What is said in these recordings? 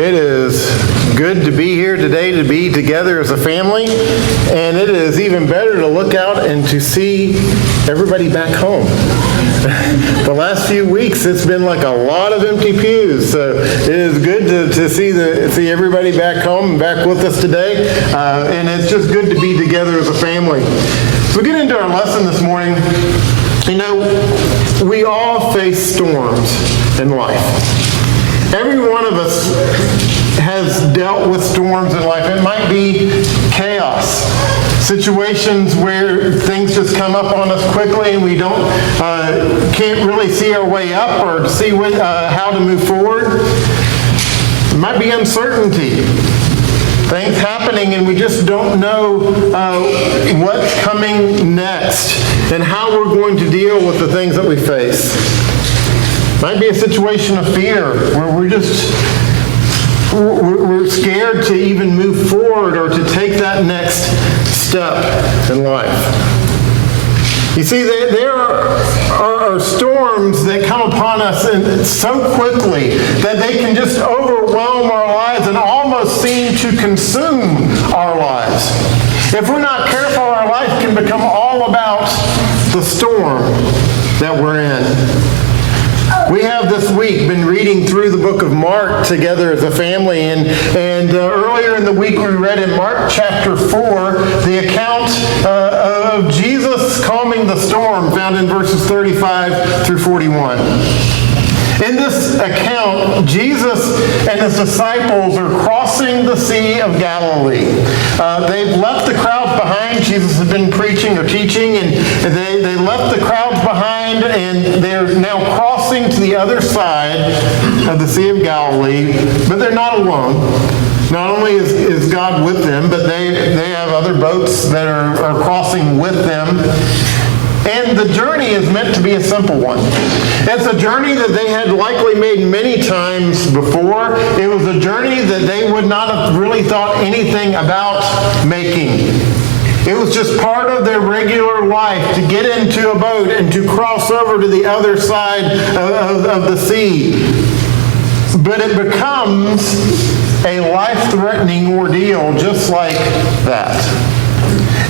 It is good to be here today, to be together as a family, and it is even better to look out and to see everybody back home. The last few weeks, it's been like a lot of empty pews, so it is good to see everybody back home and back with us today, and it's just good to be together as a family. As we get into our lesson this morning, you know, we all face storms in life. Every one of us has dealt with storms in life. It might be chaos, situations where things just come up on us quickly and we can't really see our way up or see how to move forward. It might be uncertainty, things happening and we just don't know what's coming next and how we're going to deal with the things that we face. Might be a situation of fear where we're scared to even move forward or to take that next step in life. You see, there are storms that come upon us so quickly that they can just overwhelm our lives and almost seem to consume our lives. If we're not careful, our life can become all about the storm that we're in. We have this week been reading through the book of Mark together as a family, and earlier in the week we read in Mark chapter 4 the account of Jesus calming the storm found in verses 35 through 41. In this account, Jesus and his disciples are crossing the Sea of Galilee. They've left the crowds behind. Jesus has been preaching or teaching, and they left the crowds behind, and they're now crossing to the other side of the Sea of Galilee, but they're not alone. Not only is God with them, but they have other boats that are crossing with them. And the journey is meant to be a simple one. It's a journey that they had likely made many times before. It was a journey that they would not have really thought anything about making. It was just part of their regular life to get into a boat and to cross over to the other side of the sea. But it becomes a life-threatening ordeal just like that.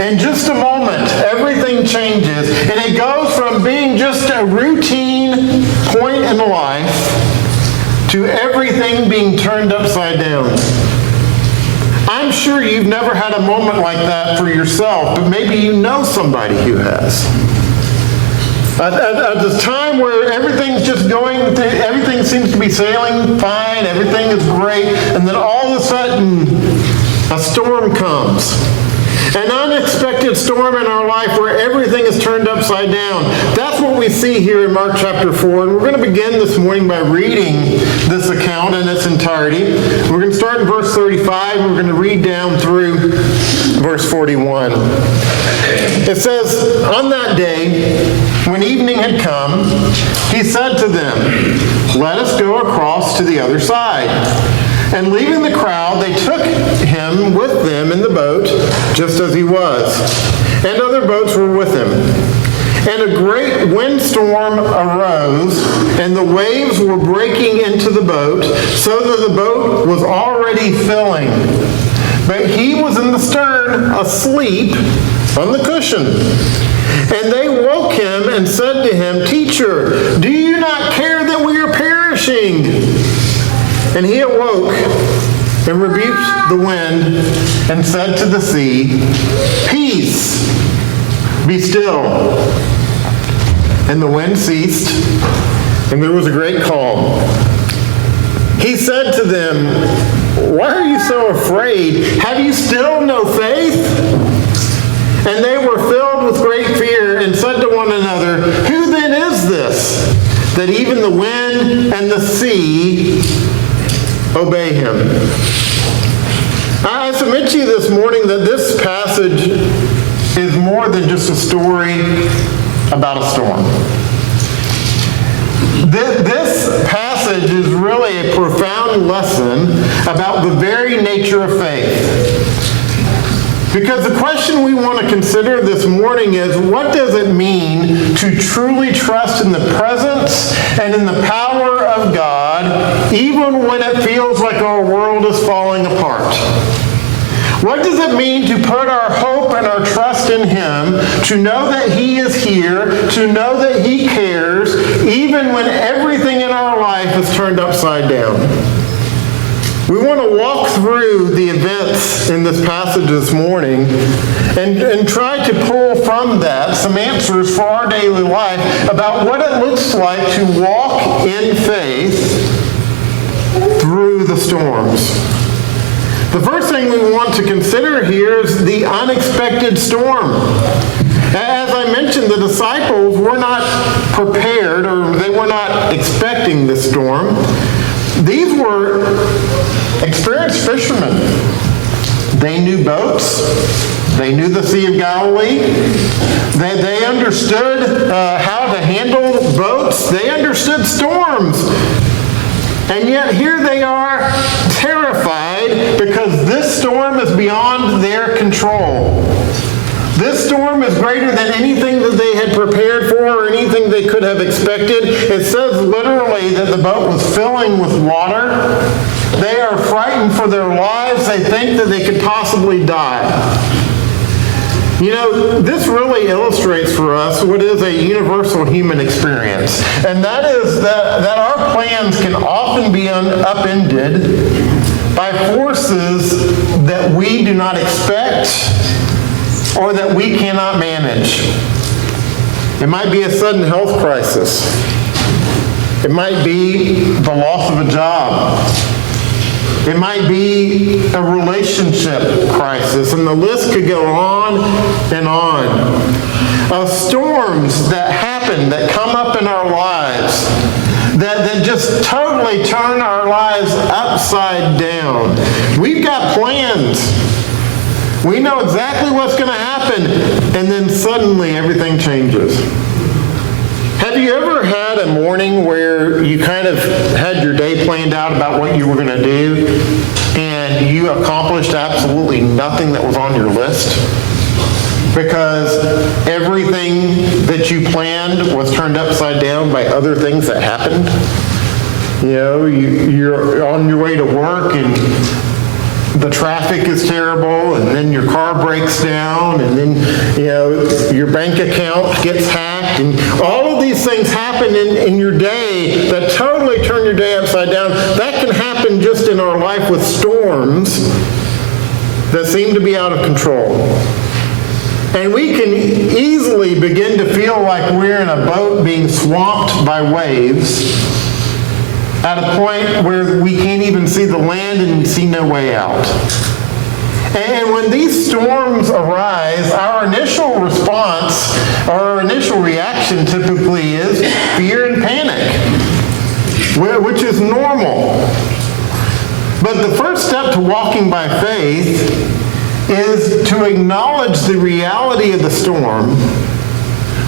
In just a moment, everything changes, and it goes from being just a routine point in life to everything being turned upside down. I'm sure you've never had a moment like that for yourself, but maybe you know somebody who has. At this time where everything's just everything seems to be sailing fine, everything is great, and then all of a sudden, a storm comes. An unexpected storm in our life where everything is turned upside down. That's what we see here in Mark chapter 4. And we're going to begin this morning by reading this account in its entirety. We're going to start in verse 35 and we're going to read down through verse 41. It says, "On that day, when evening had come, he said to them, 'Let us go across to the other side.' And leaving the crowd, they took him with them in the boat, just as he was. And other boats were with him. And a great windstorm arose, and the waves were breaking into the boat, so that the boat was already filling. But he was in the stern, asleep on the cushion. And they woke him and said to him, 'Teacher, do you not care that we are perishing?' And he awoke and rebuked the wind and said to the sea, 'Peace, be still.' And the wind ceased, and there was a great calm. He said to them, 'Why are you so afraid? Have you still no faith?' And they were filled with great fear and said to one another, 'Who then is this, that even the wind and the sea obey him?'" I submit to you this morning that this passage is more than just a story about a storm. This passage is really a profound lesson about the very nature of faith. Because the question we want to consider this morning is, what does it mean to truly trust in the presence and in the power of God even when it feels like our world is falling apart? What does it mean to put our hope and our trust in Him, to know that He is here, to know that He cares, even when everything in our life is turned upside down? We want to walk through the events in this passage this morning and try to pull from that some answers for our daily life about what it looks like to walk in faith through the storms. The first thing we want to consider here is the unexpected storm. As I mentioned, the disciples were not prepared, or they were not expecting this storm. These were experienced fishermen. They knew boats. They knew the Sea of Galilee. They understood how to handle boats. They understood storms. And yet here they are terrified because this storm is beyond their control. This storm is greater than anything that they had prepared for or anything they could have expected. It says literally that the boat was filling with water. They are frightened for their lives. They think that they could possibly die. You know, this really illustrates for us what is a universal human experience. And that is that our plans can often be upended by forces that we do not expect or that we cannot manage. It might be a sudden health crisis. It might be the loss of a job. It might be a relationship crisis, and the list could go on and on. Storms that happen, that come up in our lives, that just totally turn our lives upside down. We've got plans. We know exactly what's going to happen, and then suddenly everything changes. Have you ever had a morning where you kind of had your day planned out about what you were going to do, and you accomplished absolutely nothing that was on your list? Because everything that you planned was turned upside down by other things that happened? You know, you're on your way to work and the traffic is terrible, and then your car breaks down, and then, you know, your bank account gets hacked, and all of these things happen in your day that totally turn your day upside down. That can happen just in our life with storms that seem to be out of control. And we can easily begin to feel like we're in a boat being swamped by waves, at a point where we can't even see the land and we see no way out. And when these storms arise, our initial response, our initial reaction typically is fear and panic, which is normal. But the first step to walking by faith is to acknowledge the reality of the storm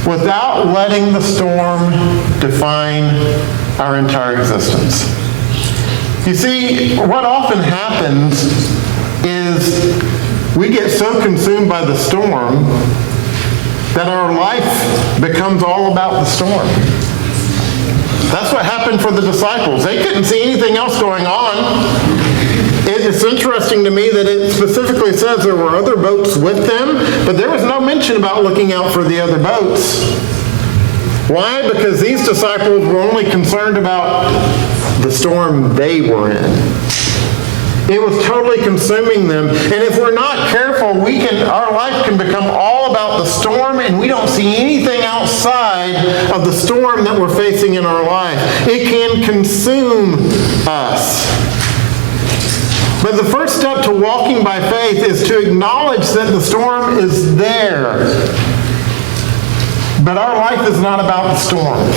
without letting the storm define our entire existence. You see, what often happens is we get so consumed by the storm that our life becomes all about the storm. That's what happened for the disciples. They couldn't see anything else going on. It's interesting to me that it specifically says there were other boats with them, but there was no mention about looking out for the other boats. Why? Because these disciples were only concerned about the storm they were in. It was totally consuming them. And if we're not careful, our life can become all about the storm, and we don't see anything outside of the storm that we're facing in our life. It can consume us. But the first step to walking by faith is to acknowledge that the storm is there. But our life is not about the storm.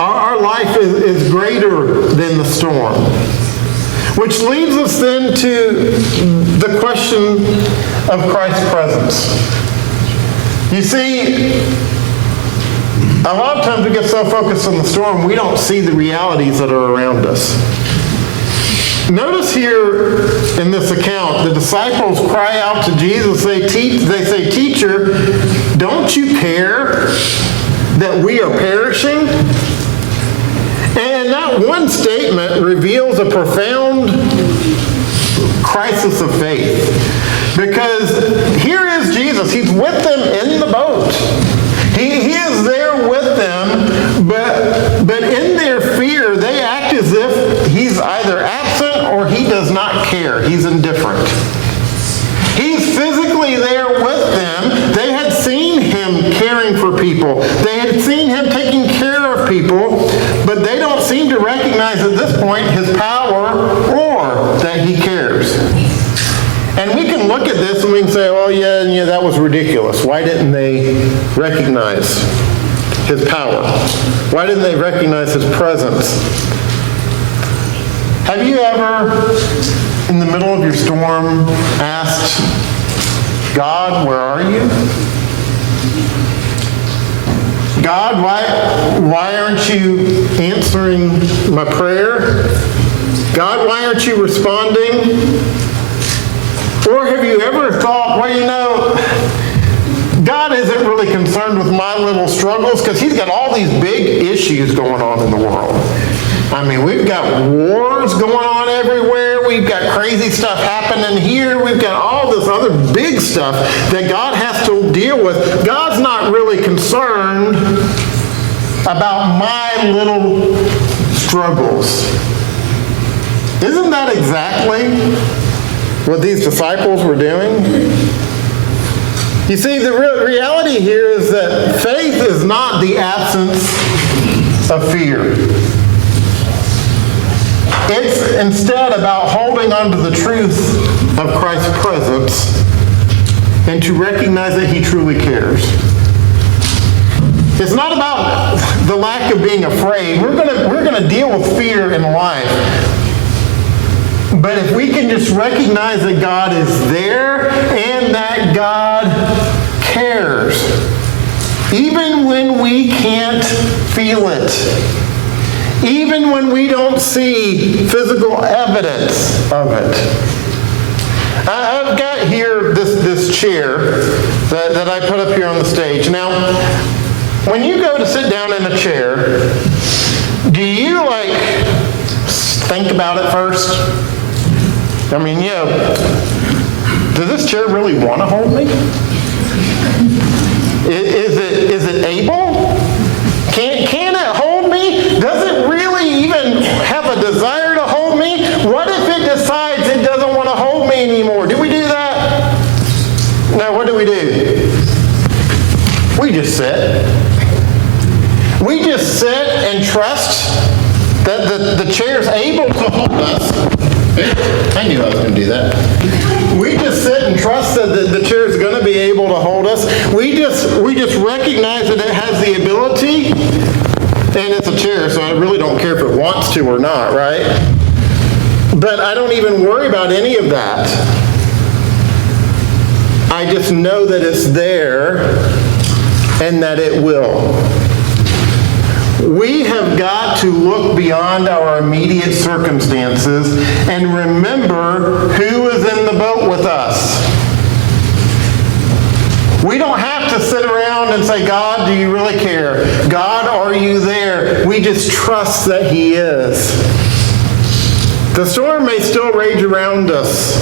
Our life is greater than the storm. Which leads us then to the question of Christ's presence. You see, a lot of times we get so focused on the storm, we don't see the realities that are around us. Notice here in this account, the disciples cry out to Jesus. They say, "Teacher, don't you care that we are perishing?" And And that one statement reveals a profound crisis of faith. Because here is Jesus. He's with them in the boat. He is there with them, but in their fear, they act as if he's either absent or he does not care. He's indifferent. He's physically there with them. They had seen him caring for people. They had seen him taking care of people, but they don't seem to recognize at this point his power or that he cares. And we can look at this and we can say, oh yeah, that was ridiculous. Why didn't they recognize his power? Why didn't they recognize his presence? Have you ever, in the middle of your storm, asked, God, where are you? God, why aren't you answering my prayer? God, why aren't you responding? Or have you ever thought, well, God isn't really concerned with my little struggles because he's got all these big issues going on in the world. I mean, we've got wars going on everywhere. We've got crazy stuff happening here. We've got all this other big stuff that God has to deal with. God's not really concerned about my little struggles. Isn't that exactly what these disciples were doing? You see, the reality here is that faith is not the absence of fear. It's instead about holding on to the truth of Christ's presence and to recognize that he truly cares. It's not about the lack of being afraid. We're going to deal with fear in life. But if we can just recognize that God is there and that God cares, even when we can't feel it, even when we don't see physical evidence of it. I've got here this chair that I put up here on the stage. Now, when you go to sit down in a chair, do you think about it first? I mean, does this chair really want to hold me? Is it able? Can it hold me? Does it really even have a desire to hold me? What if it decides it doesn't want to hold me anymore? Do we do that? No, what do? We just sit. We just sit and trust that the chair's able to hold us. I knew I was going to do that. We just sit and trust that the chair is going to be able to hold us. We just recognize that it has the ability, and it's a chair, so I really don't care if it wants to or not, right? But I don't even worry about any of that. I just know that it's there and that it will. We have got to look beyond our immediate circumstances and remember who is in the boat with us. We don't have to sit around and say, God, do you really care? God, are you there? We just trust that he is. The storm may still rage around us.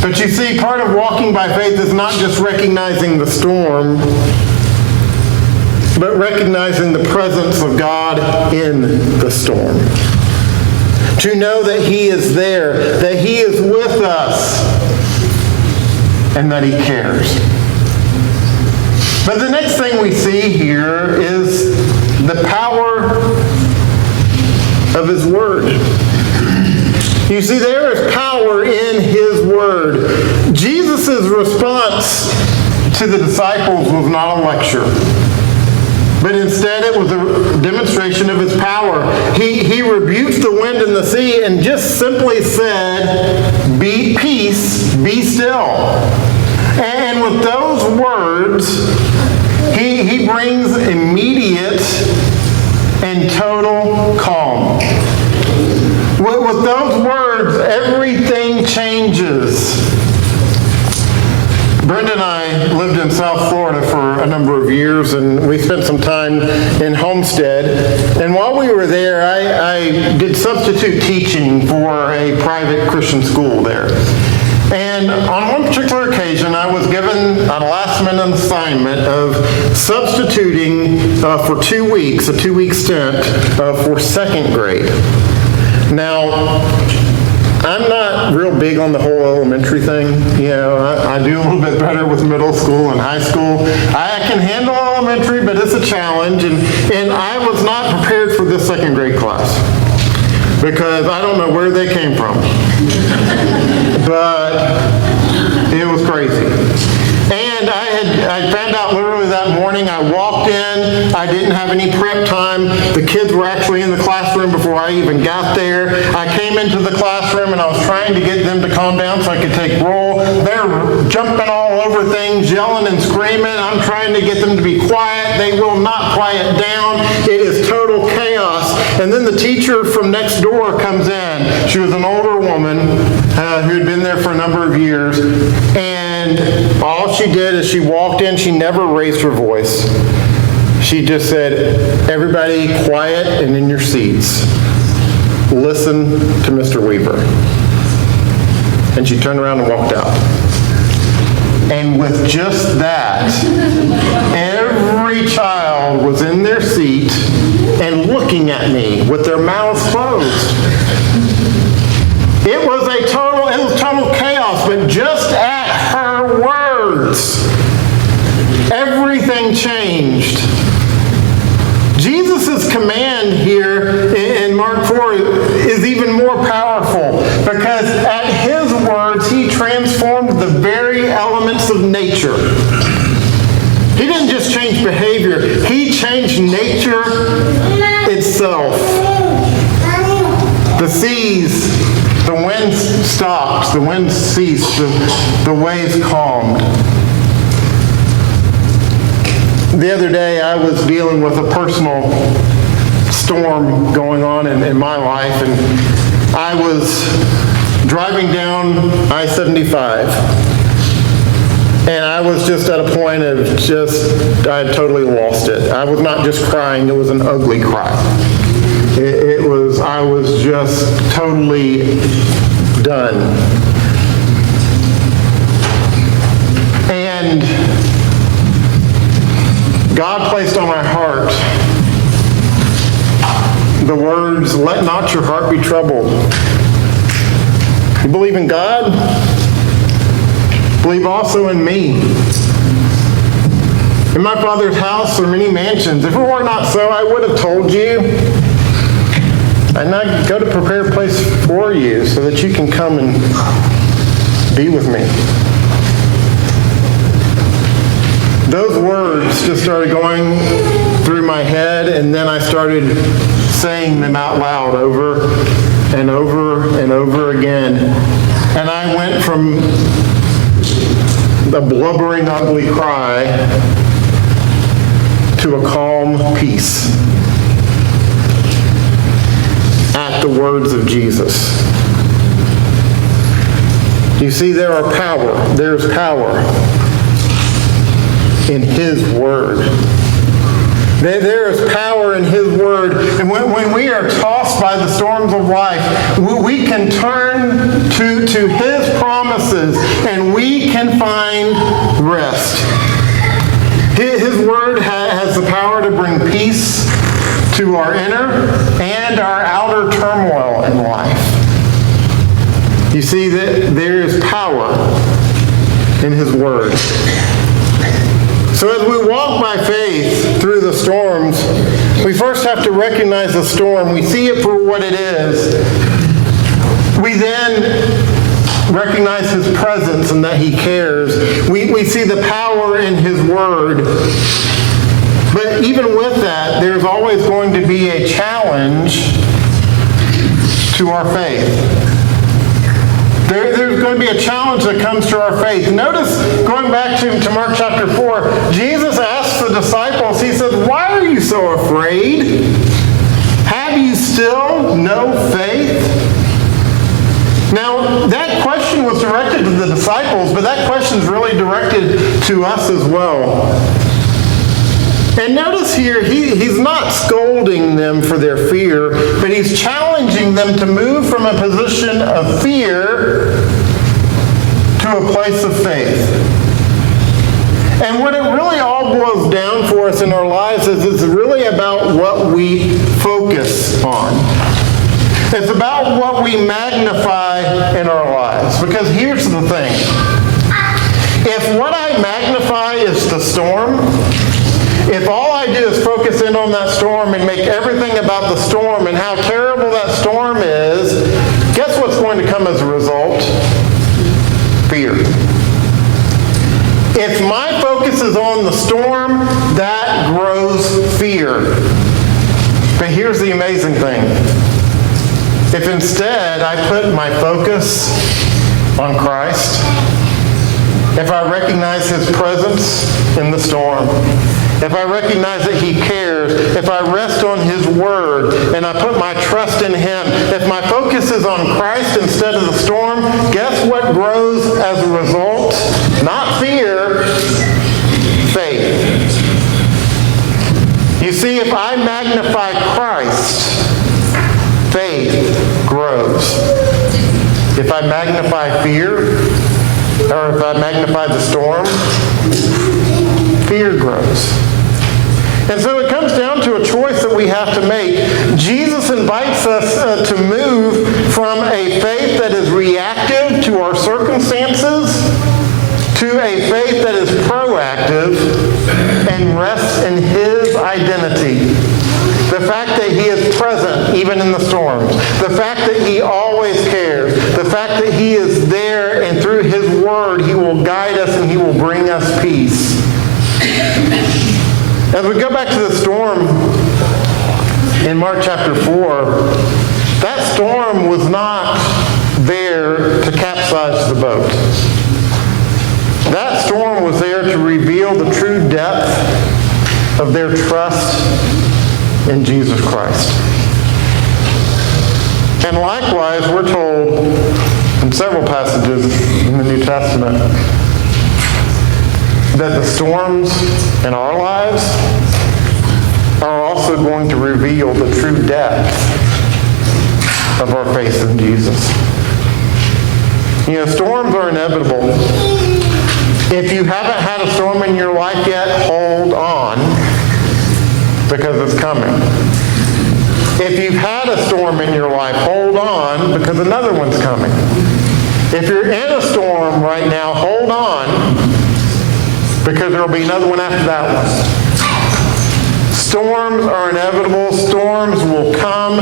But you see, part of walking by faith is not just recognizing the storm, but recognizing the presence of God in the storm. To know that he is there, that he is with us, and that he cares. But the next thing we see here is the power of his word. You see, there is power in his word. Jesus' response to the disciples was not a lecture, but instead it was a demonstration of his power. He rebuked the wind and the sea and just simply said, "Be peace, be still." And with those words, he brings immediate and total calm. With those words, everything changes. Brenda and I lived in South Florida for a number of years, and we spent some time in Homestead. And while we were there, I did substitute teaching for a private Christian school there. And on one particular occasion, I was given a last-minute assignment of substituting for 2 weeks, a 2-week stint for second grade. Now, I'm not real big on the whole elementary thing. You know, I do a little bit better with middle school and high school. I can handle elementary, but it's a challenge. And I was not prepared for this second grade class because I don't know where they came from. But it was crazy. And I found out literally that morning. I walked in. I didn't have any prep time. The kids were actually in the classroom before I even got there. I came into the classroom and I was trying to get them to calm down so I could take roll. They're jumping all over things, yelling and screaming. I'm trying to get them to be quiet. They will not quiet down. It is total chaos. And then the teacher from next door comes in. She was an older woman who had been there for a number of years. And all she did is she walked in. She never raised her voice. She just said, "Everybody quiet and in your seats. Listen to Mr. Weaver." And she turned around and walked out. And with just that, every child was in their seat and looking at me with their mouths closed. It was total chaos, but just at her words, everything changed. Jesus' command here in Mark 4 is even more powerful because at his words, he transformed the very elements of nature. He didn't just change behavior, he changed nature itself. The seas, the wind stopped, the wind ceased, the waves calmed. The other day, I was dealing with a personal storm going on in my life, and I was driving down I-75, and I was just at a point of I had totally lost it. I was not just crying, it was an ugly cry. I was just totally done. And God placed on my heart the words, "Let not your heart be troubled." You believe in God? Believe also in me. In my Father's house are many mansions. If it were not so, I would have told you. And I go to prepare a place for you so that you can come and be with me. Those words just started going through my head, and then I started saying them out loud over and over and over again. And I went from a blubbering, ugly cry to a calm peace at the words of Jesus. You see, there's power in his word. There is power in his word. And when we are tossed by the storms of life, we can turn to his promises and we can find rest. His word has the power to bring peace to our inner and our outer turmoil in life. You see that there is power in his word. So as we walk by faith through the storms, we first have to recognize the storm. We see it for what it is. We then recognize his presence and that he cares. We see the power in his word. But even with that, there's always going to be a challenge to our faith. There's going to be a challenge that comes to our faith. Notice, going back to Mark chapter 4, Jesus asks the disciples, he says, "Why are you so afraid? Have you still no faith?" Now, that question was directed to the disciples, but that question is really directed to us as well. And notice here, he's not scolding them for their fear, but he's challenging them to move from a position of fear to a place of faith. And what it really all boils down for us in our lives is it's really about what we focus on. It's about what we magnify in our lives. Because here's the thing. If what I magnify is the storm, if all I do is focus in on that storm and make everything about the storm and how terrible that storm is, guess what's going to come as a result? Fear. If my focus is on the storm, that grows fear. But here's the amazing thing. If instead I put my focus on Christ, if I recognize His presence in the storm, if I recognize that He cares, if I rest on His Word, and I put my trust in Him, if my focus is on Christ instead of the storm, guess what grows as a result? Not fear, faith. You see, if I magnify Christ, faith grows. If I magnify fear, or if I magnify the storm, fear grows. And so it comes down to a choice that we have to make. Jesus invites us to move from a faith that is reactive to our circumstances to a faith that is proactive and rests in His identity. The fact that He is present even in the storms. The fact that He always cares. The fact that He is there and through His Word He will guide us and He will bring us peace. As we go back to the storm in Mark chapter 4, that storm was not there to capsize the boat. That storm was there to reveal the true depth of their trust in Jesus Christ. And likewise, we're told in several passages in the New Testament that the storms in our lives are also going to reveal the true depth of our faith in Jesus. You know, storms are inevitable. If you haven't had a storm in your life yet, hold on, because it's coming. If you've had a storm in your life, hold on, because another one's coming. If you're in a storm right now, hold on, because there will be another one after that one. Storms are inevitable. Storms will come.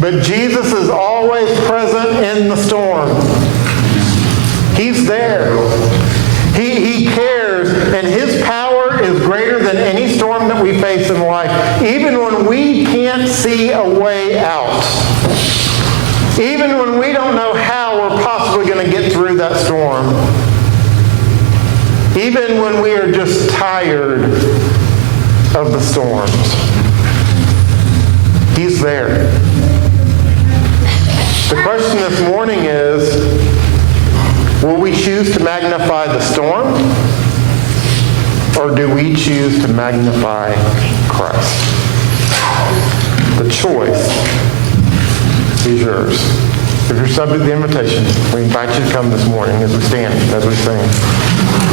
But Jesus is always present in the storm. He's there. He cares. And His power is greater than any storm that we face in life. Even when we can't see a way out. Even when we don't know how we're possibly going to get through that storm. Even when we are just tired of the storms. He's there. The question this morning is, will we choose to magnify the storm? Or do we choose to magnify Christ? The choice is yours. If you're subject to the invitation, we invite you to come this morning as we stand, as we sing.